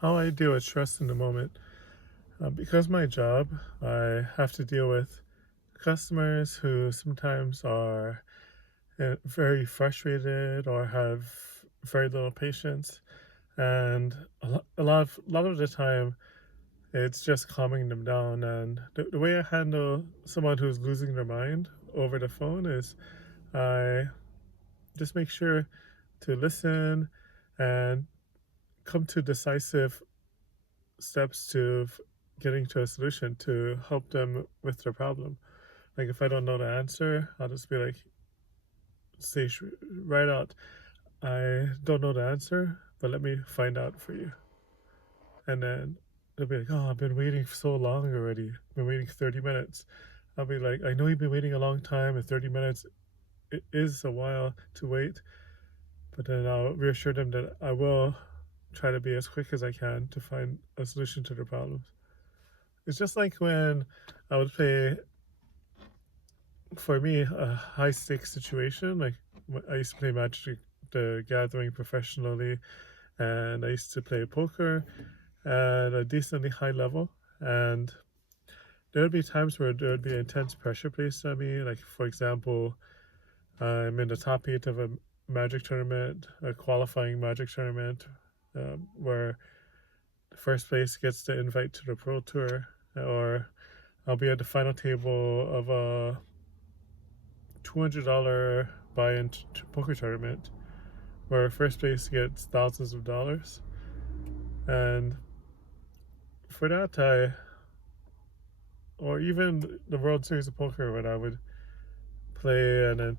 How I deal with stress in the moment. Because my job, I have to deal with customers who sometimes are very frustrated or have very little patience, and a lot of the time, it's just calming them down. And the way I handle someone who's losing their mind over the phone is I just make sure to listen and come to decisive steps to getting to a solution to help them with their problem. Like if I don't know the answer, I'll just be like, say right out, I don't know the answer, but let me find out for you. And then they'll be like, oh, I've been waiting so long already. I've been waiting 30 minutes. I'll be like, I know you've been waiting a long time, and 30 minutes it is a while to wait, but then I'll reassure them that I will try to be as quick as I can to find a solution to their problems. It's just like when I would play, for me, a high stakes situation. Like I used to play Magic the Gathering professionally, and I used to play poker at a decently high level. And there would be times where there would be intense pressure placed on me. Like, for example, I'm in the top eight of a Magic tournament, a qualifying Magic tournament, where the first place gets the invite to the Pro Tour, or I'll be at the final table of a $200 buy-in poker tournament where first place gets thousands of dollars. And for that, or even the World Series of Poker when I would play, and then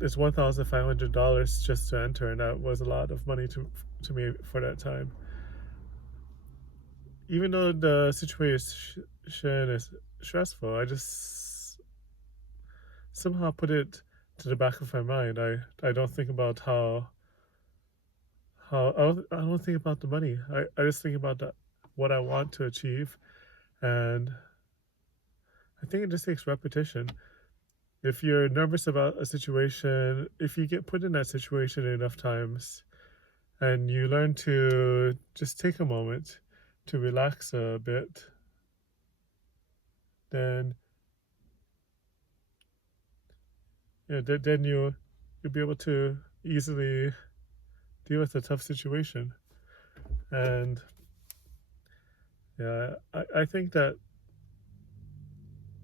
it's $1,500 just to enter, and that was a lot of money to me for that time. Even though the situation is stressful, I just somehow put it to the back of my mind. I don't think about how I don't think about the money. I just think about what I want to achieve, and I think it just takes repetition. If you're nervous about a situation, if you get put in that situation enough times, and you learn to just take a moment to relax a bit, then then you'll be able to easily deal with a tough situation. And yeah, I think that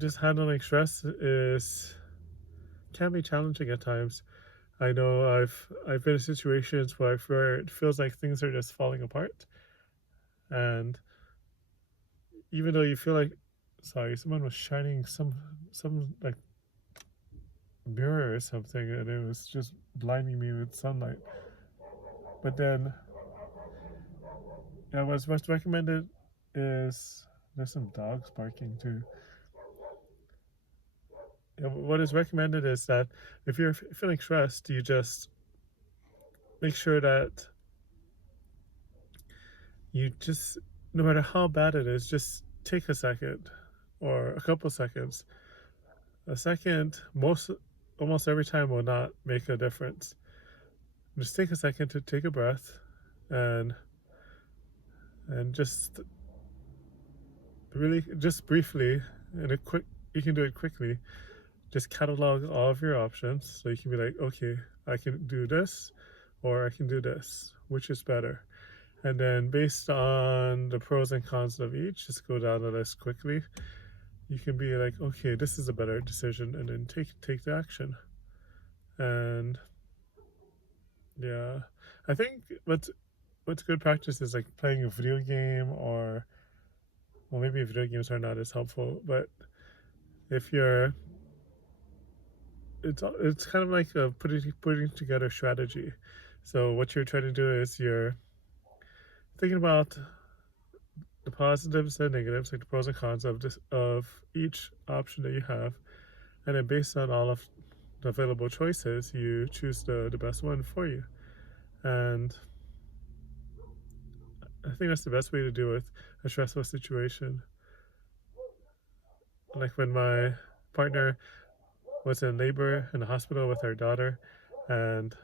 just handling stress is can be challenging at times. I know I've been in situations where it feels like things are just falling apart, and even though you feel like, sorry, someone was shining some like mirror or something, and it was just blinding me with sunlight. But then, yeah, what's recommended is there's some dogs barking too. Yeah, what is recommended is that if you're feeling stressed, you just make sure that you just, no matter how bad it is, just take a second or a couple seconds. A second, almost every time will not make a difference. Just take a second to take a breath, and just really just briefly, and a quick, you can do it quickly. Just catalog all of your options, so you can be like, okay, I can do this, or I can do this. Which is better? And then based on the pros and cons of each, just go down the list quickly. You can be like, okay, this is a better decision, and then take the action. And yeah, I think what's good practice is like playing a video game, or well, maybe video games are not as helpful, but if you're, it's kind of like a putting together strategy. So what you're trying to do is you're thinking about the positives and negatives, like the pros and cons of each option that you have, and then based on all of the available choices, you choose the best one for you. And I think that's the best way to deal with a stressful situation. Like when my partner was in labor in the hospital with her daughter, and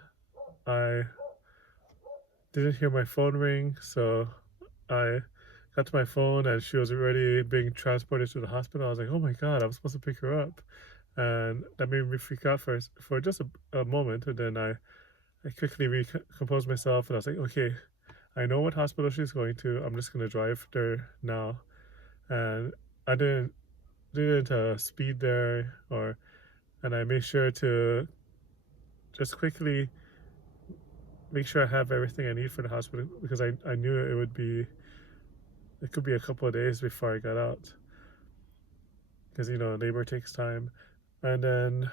I didn't hear my phone ring, so I got to my phone and she was already being transported to the hospital. I was like, "Oh my god, I was supposed to pick her up." And that made me freak out for just a moment, and then I quickly recomposed myself, and I was like, "Okay, I know what hospital she's going to. I'm just gonna drive there now." And I didn't speed there, or and I made sure to just quickly make sure I have everything I need for the hospital because I knew it could be a couple of days before I got out because labor takes time. And then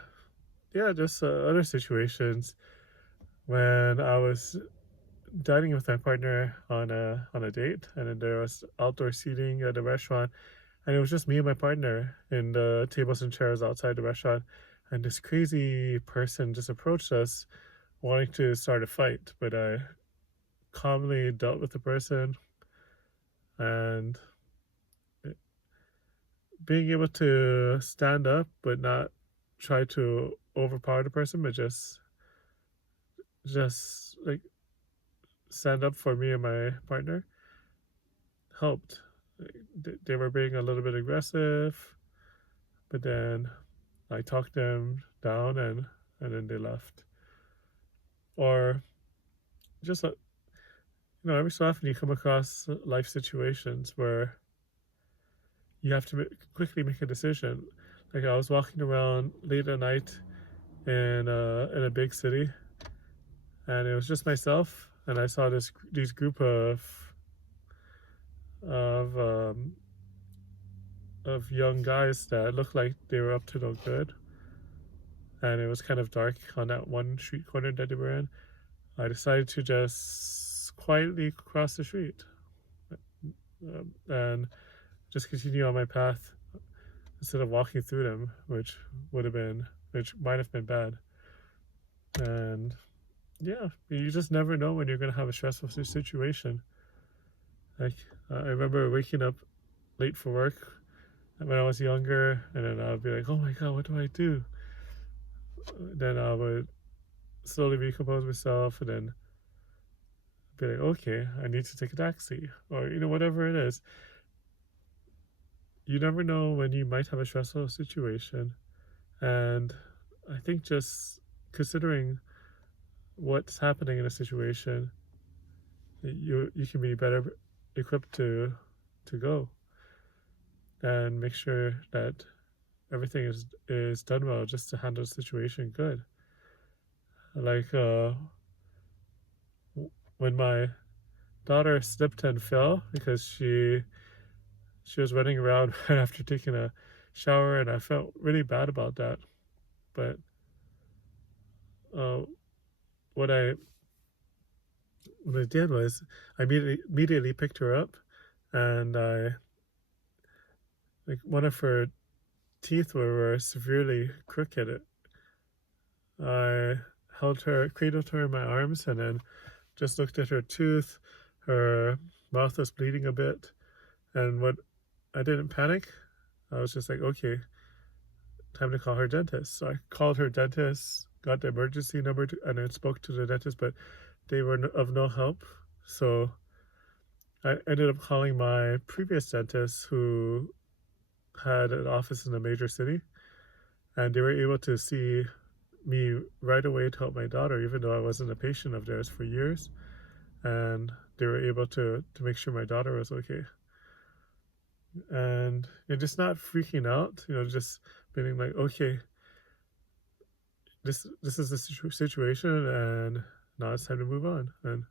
yeah, just other situations when I was dining with my partner on a date, and then there was outdoor seating at the restaurant, and it was just me and my partner in the tables and chairs outside the restaurant, and this crazy person just approached us wanting to start a fight, but I calmly dealt with the person, and being able to stand up but not try to overpower the person, but just like stand up for me and my partner helped. Like, they were being a little bit aggressive, but then I talked them down, and then they left. Or just every so often you come across life situations where you have to quickly make a decision. Like I was walking around late at night in a big city, and it was just myself, and I saw these group of um, of young guys that looked like they were up to no good, and it was kind of dark on that one street corner that they were in. I decided to just quietly cross the street, and just continue on my path instead of walking through them, which might have been bad. And yeah, you just never know when you're gonna have a stressful situation. Like I remember waking up late for work when I was younger, and then I'd be like, "Oh my god, what do I do?" Then I would slowly recompose myself, and then be like, "Okay, I need to take a taxi," or whatever it is. You never know when you might have a stressful situation, and I think just considering what's happening in a situation, you can be better equipped to go and make sure that everything is done well just to handle the situation good. Like when my daughter slipped and fell because she was running around right after taking a shower, and I felt really bad about that. But uh, what I what I did was I immediately picked her up, and I like one of her teeth were severely crooked. I cradled her in my arms, and then just looked at her tooth. Her mouth was bleeding a bit, and what I didn't panic. I was just like, okay, time to call her dentist. So I called her dentist, got the emergency number, and then spoke to the dentist, but they were of no help. So I ended up calling my previous dentist, who had an office in a major city, and they were able to see me right away to help my daughter, even though I wasn't a patient of theirs for years. And they were able to make sure my daughter was okay. And just not freaking out, just being like, okay, this is the situation, and now it's time to move on and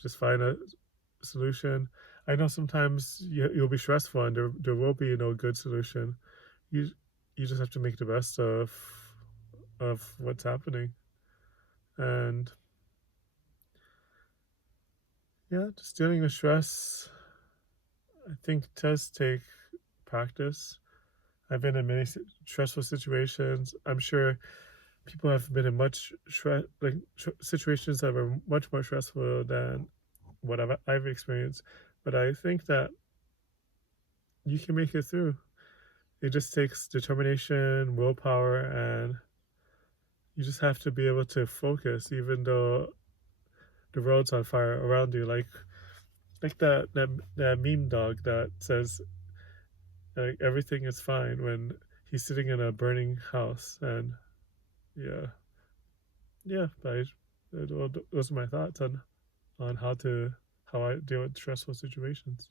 just find a solution. I know sometimes you'll be stressful, and there will be no good solution. You you just have to make the best of what's happening, and yeah, just dealing with stress, I think, does take practice. I've been in many stressful situations. I'm sure people have been in situations that were much more stressful than what I've experienced. But I think that you can make it through. It just takes determination, willpower, and you just have to be able to focus, even though the world's on fire around you. Like like that meme dog that says like everything is fine when he's sitting in a burning house. And yeah, yeah, those are my thoughts on how I deal with stressful situations.